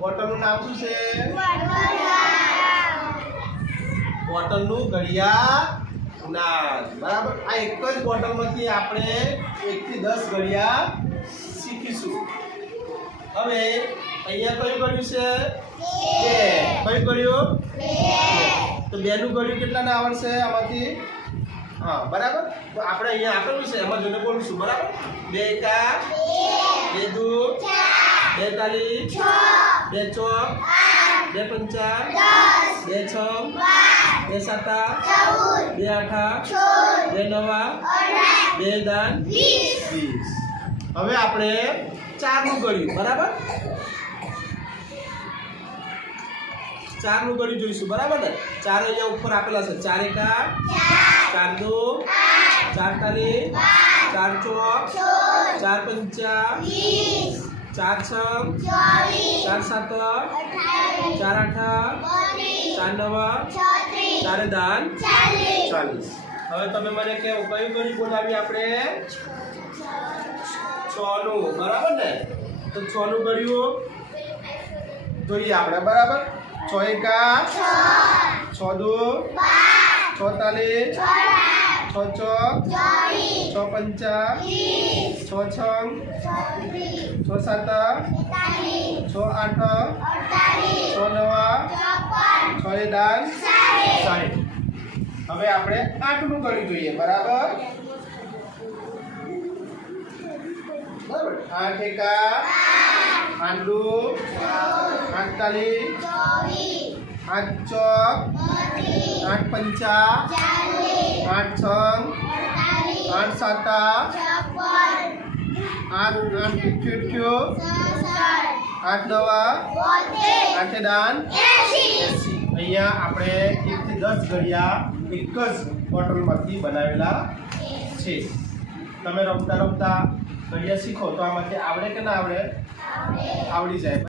બોટલનું નામ શું છે? બોટલનું ઘડિયા નાદ બરાબર? આ એક જ બોટલમાંથી આપણે એકથી દસ ઘડિયા શીખીશું. હવે અહીંયા કયું કર્યું છે? બે. કયું કર્યું તો બેનું ઘડ્યું કેટલાને આવડશે આમાંથી? હા બરાબર? તો આપણે અહીંયા આપેલું છે એમાં જોઈને બોલશું બરાબર? બે એકા બે દુ બે તાલી બે ચોક બે પંચા બે છ બે સાતા બે આઠા બે નવા બે દાન વીસ હવે આપણે ચારનું ગળ્યું બરાબર ચારનું ગળ્યું જોઈશું બરાબર ને ચાર અહીંયા ઉપર આપેલા છે ચાર એકા ચાર દો ચાર તાલી ચાર ચોક ચાર પંચા ચાર છ ચાર સાત ચાર આઠ ચાર નવા ચાર દાન. ચાલીસ. હવે તમે મને કેવું કયું કયું બોલાવી આપણે? છ નું બરાબર ને? તો છ નું ગણ્યું જોઈએ આપણે બરાબર. છ એકા છ. દો છ છ ચોક છ પંચા છ છંગ છ સાત છ આઠ છ નવા છ એ દાન સાઠ હવે આપણે આઠનું ગણ્યું જોઈએ બરાબર? બરાબર? આઠ એકા આઠ. દુ આઠ તાલી આઠ ચોક આઠ પંચા આઠ છ આઠ સાતા આઠ આઠ ઇઠ્યોતેર આઠ નવા આઠે દાન અહીંયા આપણે એકથી દસ ઘડિયા એક જ બોટલમાંથી બનાવેલા છે. તમે રમતા રમતા ઘડિયા શીખો તો આમાંથી આવડે કે ના આવડે. આવડી જાય.